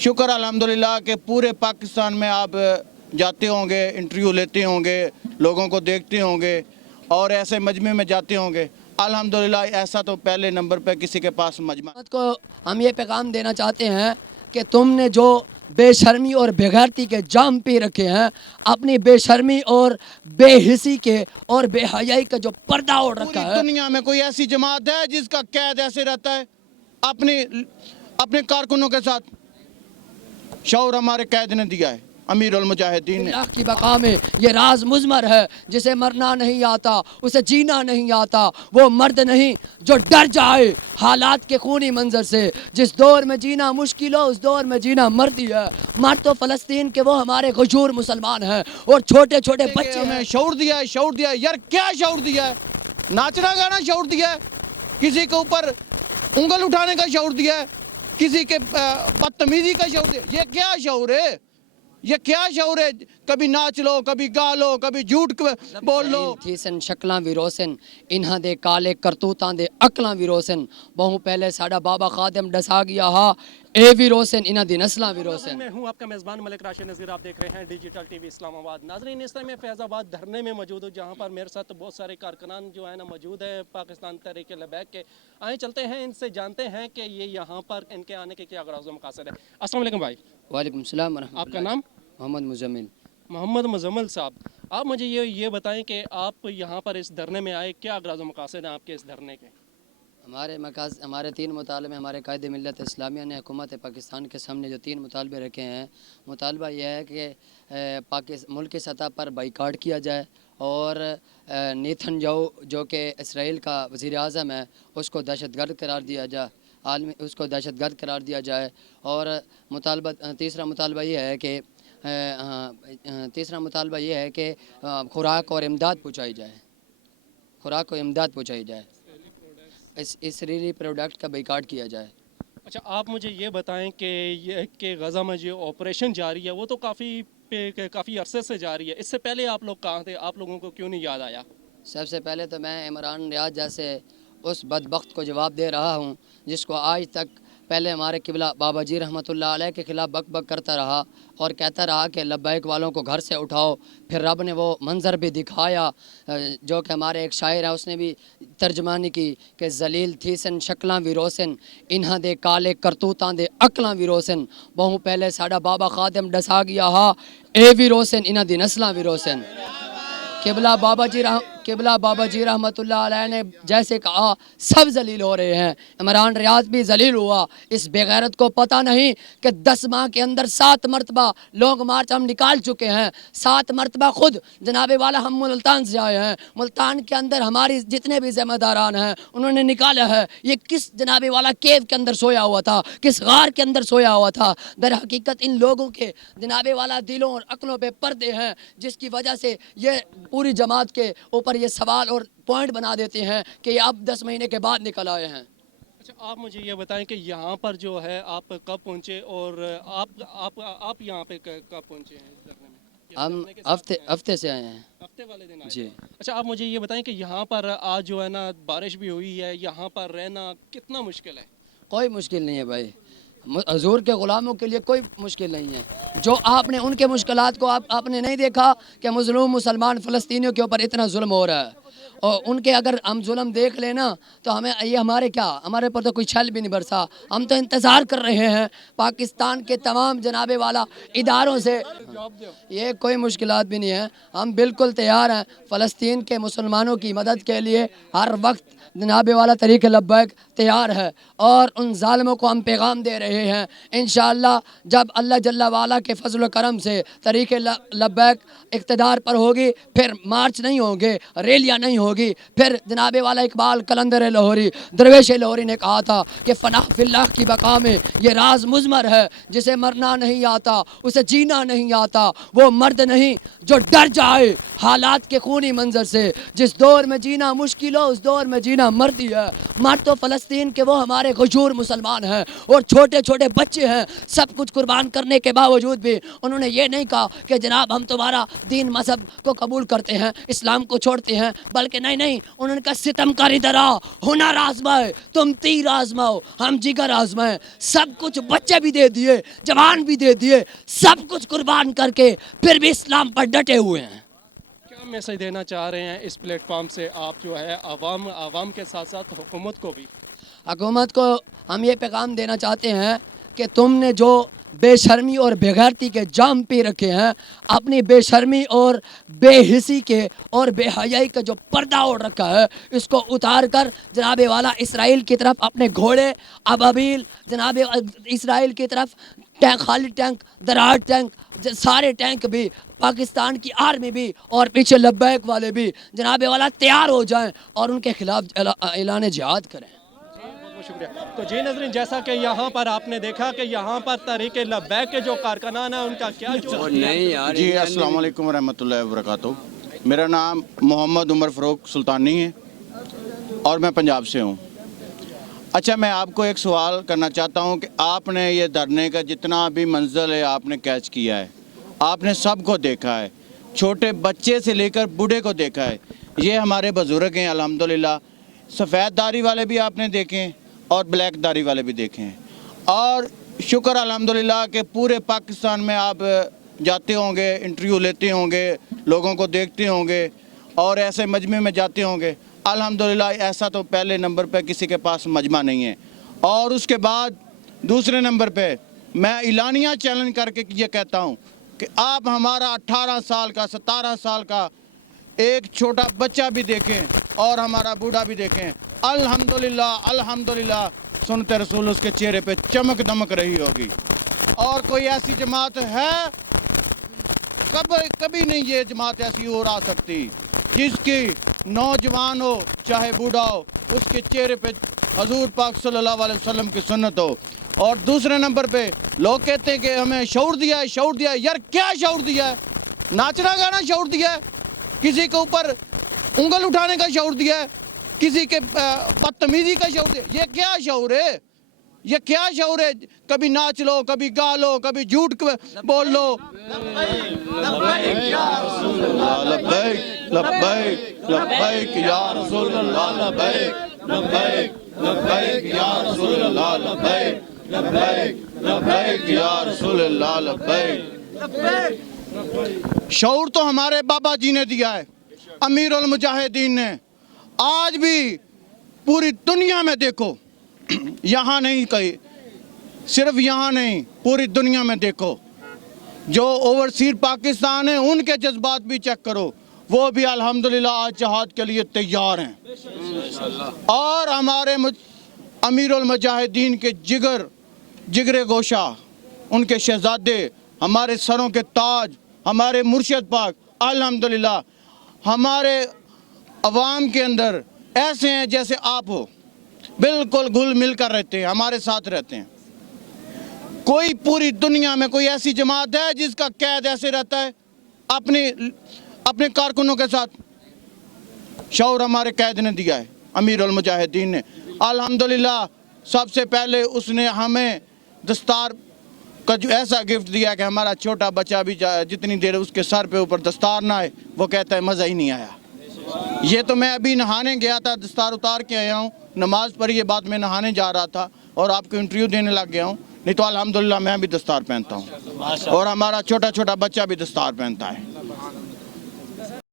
शुक्र अल्हम्दुलिल्लाह कि पूरे पाकिस्तान में आप जाते होंगे, इंटरव्यू लेते होंगे, लोगों को देखते होंगे और ऐसे मजमे में जाते होंगे। अल्हम्दुलिल्लाह ऐसा तो पहले नंबर पे किसी के पास मजमा को हम ये पैगाम देना चाहते हैं कि तुमने जो बेशर्मी और बेगैरती के जाम पी रखे हैं, अपनी बेशर्मी और बेहिसी के और बेहयाई का जो पर्दा ओढ़ पूरी रखा है, दुनिया में कोई ऐसी जमात है जिसका कैद ऐसे रहता है अपने कारकुनों के साथ? शौर हमारे कैद ने दिया है, अमीर उल मुजाहिदीन ने। अल्लाह की बका में ये राज मुज़मर है, जिसे मरना नहीं आता, उसे जीना नहीं आता, वो मर्द नहीं जो डर जाए हालात के खूनी मंजर से। जिस दौर में जीना मुश्किल हो, उस दौर में जीना मर्दी है। मर्द तो फ़लस्तीन के वो हमारे गजूर मुसलमान हैं और छोटे छोटे बच्चे हमें हैं। शौर दिया है, शौर दिया है। यार क्या शौर दिया है? नाचना गाना शौर दिया है, किसी के ऊपर उंगल उठाने का शौर दिया है, किसी के बदतमीजी का शौर दिया। ये क्या शौर है? ये क्या शौर है? कभी नाच लो, कभी गा लो, कभी झूठ बोल लो। थीसन शक्लां भी रोशन, इन्हां दे काले करतूतां दे अकलां भी रोशन। बहु पहले साडा बाबा खादिम डसा गया हा, ए भी रोशन, इन्हां दी नस्लां भी रोशन। मैं हूं आपका मेज़बान मलिक राशिद नज़ीर, आप देख रहे हैं डिजिटल टीवी इस्लामाबाद। नाज़रीन, इस समय फैज़ाबाद धरने में मौजूद हूँ, जहाँ पर मेरे साथ बहुत सारे कारकुनान जो है ना मौजूद है पाकिस्तान तहरीक लबैक के। आए चलते हैं, इनसे जानते हैं कि ये यहाँ पर इनके आने के क्या गराज़ व मकासद है। अस्सलाम वालेकुम भाई। वालेकुम सलाम व रहमतुल्लाह। आपका नाम? मोहम्मद मुजम्मिल। मोहम्मद मुजम्मिल साहब, आप मुझे ये बताएं कि आप यहाँ पर इस धरने में आए, क्या गराज़ व मकासद हैं आपके इस धरने के? हमारे 3 मुतालबे हमारे कायदे मिल्लत इस्लामिया ने हुकूमत पाकिस्तान के सामने जो 3 मुतालबे रखे हैं। मुतालबा यह है कि मुल्क की सतह पर बाइकाट किया जाए और नेतन्याहू जो कि इसराइल का वज़ीर आज़म है उसको दहशतगर्द करार दिया जाए, उसको दहशतगर्द करार दिया जाए। और तीसरा मुतालबा ये है कि खुराक और इमदाद पहुँचाई जाए, खुराक और इमदाद पहुँचाई जाए, इसराइली प्रोडक्ट का बाइकाट किया जाए। अच्छा, आप मुझे ये बताएं कि गज़ा में जो ऑपरेशन जारी है वो तो काफ़ी अरसे से जारी है। इससे पहले आप लोग कहाँ थे? आप लोगों को क्यों नहीं याद आया? सबसे पहले तो मैं इमरान रियाज जैसे उस बदबख्त को जवाब दे रहा हूँ जिसको आज तक पहले हमारे किबला बाबा जी रहमतुल्लाह अलैह के ख़िलाफ़ बक बक करता रहा और कहता रहा कि लब्बैक वालों को घर से उठाओ। फिर रब ने वो मंज़र भी दिखाया जो कि हमारे एक शायर है उसने भी तर्जमानी की कि जलील थीसन शक्लां भी रोशन, इन्हां दे काले करतूतां दे अकलां भी रोशन। बहु पहले साडा बाबा खादिम डसा गया हा, ए भी रोशन, इन्हां दी नस्लां भी रोशन। किबला बाबा जी रहमतुल्लाह अलैह ने जैसे कहा सब जलील हो रहे हैं, इमरान रियाज भी जलील हुआ। इस बेगैरत को पता नहीं कि 10 माह के अंदर 7 मरतबा लॉन्ग मार्च हम निकाल चुके हैं। 7 मरतबा खुद जनाबे वाला हम मुल्तान से आए हैं। मुल्तान के अंदर हमारी जितने भी ज़िम्मेदारान हैं उन्होंने निकाला है ये किस जनाबे वाला केव के अंदर सोया हुआ था, किस गार के अंदर सोया हुआ था। दर हकीकत इन लोगों के जनाबे वाला दिलों और अक्लों पे पर्दे हैं, जिसकी वजह से ये पूरी जमात के ऊपर ये सवाल और पॉइंट बना देते हैं कि ये अब 10 महीने के बाद निकल आए हैं। अच्छा, आप मुझे ये बताएं कि यहाँ पर जो है आप कब पहुँचे और आप यहाँ पे कब पहुँचे हैं इस धरने में? हम हफ्ते से आए हैं। हफ्ते वाले दिन आए जी। थे। अच्छा, आप मुझे ये बताएं कि यहाँ पर आज जो है ना बारिश भी हुई है, यहाँ पर रहना कितना मुश्किल है? कोई मुश्किल नहीं है भाई, हजूर के ग़ुलामों के लिए कोई मुश्किल नहीं है। जो आपने उनके मुश्किलात को आपने नहीं देखा कि मज़लूम मुसलमान फ़लस्तीनियों के ऊपर इतना जुल्म हो रहा है, और उनके अगर हम जुल्म देख लेना तो हमें ये हमारे पर तो कोई छल भी नहीं बरसा। हम तो इंतज़ार कर रहे हैं पाकिस्तान के तमाम जनाबे वाला इदारों से। ये कोई मुश्किलात भी नहीं है, हम बिल्कुल तैयार हैं फ़लस्तीन के मुसलमानों की मदद के लिए। हर वक्त जनाबे वाला तरीक़े लब्बैक तैयार है और उन ज़ालिमों को हम पैगाम दे रहे हैं। इंशाअल्लाह जब अल्लाह जल्ला वाला के फजल करम से तरीक़े लब्बैक इक़्तिदार पर होगी, फिर मार्च नहीं होंगे, रैलियाँ नहीं होगी। फिर जनाबे वाला इकबाल कलंदर लाहौरी दरवेश लाहौरी ने कहा था कि फ़ना फिल्लाह की बका में ये राज मुज़मर है, जिसे मरना नहीं आता, उसे जीना नहीं आता, वो मर्द नहीं जो डर जाए हालात के खूनी मंजर से। जिस दौर में जीना मुश्किल हो, उस दौर में जीना مدینہ مرتی ہے، مر تو فلسطین کے وہ ہمارے غیور مسلمان ہیں اور چھوٹے چھوٹے بچے ہیں، سب کچھ قربان کرنے کے باوجود بھی انہوں نے یہ نہیں کہا کہ جناب ہم تمہارا دین مذہب کو قبول کرتے ہیں، اسلام کو چھوڑتے ہیں، بلکہ نہیں، انہوں نے کہا ستم کاری درا ہنر آزمائے، تم تیر آزماؤ ہم جگر آزمائیں، سب کچھ بچے بھی دے دیے، جوان بھی دے دیے، سب کچھ قربان کر کے پھر بھی اسلام پر ڈٹے ہوئے ہیں۔ کیا میسج دینا چاہ رہے ہیں اس پلیٹ فارم سے آپ جو ہے عوام کے ساتھ ساتھ حکومت کو بھی؟ حکومت کو ہم یہ پیغام دینا چاہتے ہیں کہ تم نے جو بے شرمی اور بے غیرتی کے جام پی رکھے ہیں، اپنی بے شرمی اور بے حسی کے اور بے حیائی کا جو پردہ اوڑھ رکھا ہے، اس کو اتار کر جناب والا اسرائیل کی طرف اپنے گھوڑے ابابیل، جناب اسرائیل کی طرف ٹینک، خالی ٹینک، درار ٹینک، سارے ٹینک بھی، پاکستان کی آرمی بھی اور پیچھے لبیک والے بھی جناب والا تیار ہو جائیں اور ان کے خلاف اعلان جہاد کریں۔ بہت شکریہ۔ تو جی ناظرین، جیسا کہ یہاں پر آپ نے دیکھا کہ یہاں پر تحریک لبیک کے جو کارکنان ہیں ان کا کیا جو جی السلام علیکم ورحمۃ اللہ وبرکاتہ۔ میرا نام محمد عمر فروخ سلطانی ہے اور میں پنجاب سے ہوں۔ اچھا، میں آپ کو ایک سوال کرنا چاہتا ہوں کہ آپ نے یہ دھرنے کا جتنا بھی منزل ہے آپ نے کیچ کیا ہے، آپ نے سب کو دیکھا ہے، چھوٹے بچے سے لے کر بوڑھے کو دیکھا ہے۔ یہ ہمارے بزرگ ہیں الحمدللہ، سفید داڑھی والے بھی آپ نے دیکھے ہیں اور بلیک داڑھی والے بھی دیکھے ہیں، اور شکر الحمدللہ کہ پورے پاکستان میں آپ جاتے ہوں گے، انٹرویو لیتے ہوں گے، لوگوں کو دیکھتے ہوں گے اور ایسے مجمع میں جاتے ہوں گے۔ الحمدللہ ایسا تو پہلے نمبر پہ کسی کے پاس مجمع نہیں ہے۔ اور اس کے بعد دوسرے نمبر پہ میں اعلانیہ چیلنج کر کے یہ کہتا ہوں کہ آپ ہمارا 18 سال کا 17 سال کا ایک چھوٹا بچہ بھی دیکھیں اور ہمارا بوڑھا بھی دیکھیں، الحمدللہ سنت رسول اس کے چہرے پہ چمک دمک رہی ہوگی۔ اور کوئی ایسی جماعت ہے کبھی نہیں یہ جماعت ایسی اور آ سکتی جس کی نوجوان ہو چاہے بوڑھا ہو اس کے چہرے پہ حضور پاک صلی اللہ علیہ وسلم کی سنت ہو۔ اور دوسرے نمبر پہ لوگ کہتے ہیں کہ ہمیں شعور دیا ہے، یار کیا شعور دیا ہے؟ ناچنا گانا شعور دیا ہے؟ کسی کے اوپر انگل اٹھانے کا شعور دیا ہے؟ کسی کے بدتمیزی کا شعور دیا؟ یہ کیا شعور ہے؟ یہ کیا شعور ہے؟ کبھی ناچ لو، کبھی گا لو، کبھی جھوٹ بول لو۔ لبیک یا رسول اللہ، لبیک لبیک لبیک یا رسول اللہ، لبیک لبیک لبیک یا رسول اللہ، لبیک لبیک لبیک یا رسول اللہ، لبیک۔ شعور تو ہمارے بابا جی نے دیا ہے، امیر المجاہدین نے۔ آج بھی پوری دنیا میں دیکھو، یہاں نہیں کہیں، صرف یہاں نہیں پوری دنیا میں دیکھو، جو اوورسیز پاکستان ہیں ان کے جذبات بھی چیک کرو، وہ بھی الحمدللہ آج جہاد کے لیے تیار ہیں۔ اور ہمارے امیر المجاہدین کے جگر گوشہ، ان کے شہزادے، ہمارے سروں کے تاج، ہمارے مرشد پاک الحمدللہ ہمارے عوام کے اندر ایسے ہیں جیسے آپ ہو، بالکل گھل مل کر رہتے ہیں، ہمارے ساتھ رہتے ہیں۔ کوئی پوری دنیا میں کوئی ایسی جماعت ہے جس کا قید ایسے رہتا ہے اپنے کارکنوں کے ساتھ؟ شعور ہمارے قید نے دیا ہے، امیر المجاہدین نے الحمدللہ۔ سب سے پہلے اس نے ہمیں دستار کا جو ایسا گفٹ دیا کہ ہمارا چھوٹا بچہ بھی جتنی دیر اس کے سر پہ اوپر دستار نہ آئے وہ کہتا ہے مزہ ہی نہیں آیا۔ یہ تو میں ابھی نہانے گیا تھا، دستار اتار کے آیا ہوں، نماز پڑھی یہ بات میں نہانے جا رہا تھا اور آپ کو انٹرویو دینے لگ گیا ہوں، نہیں تو الحمدللہ میں بھی دستار پہنتا ہوں اور ہمارا چھوٹا چھوٹا بچہ بھی دستار پہنتا ہے۔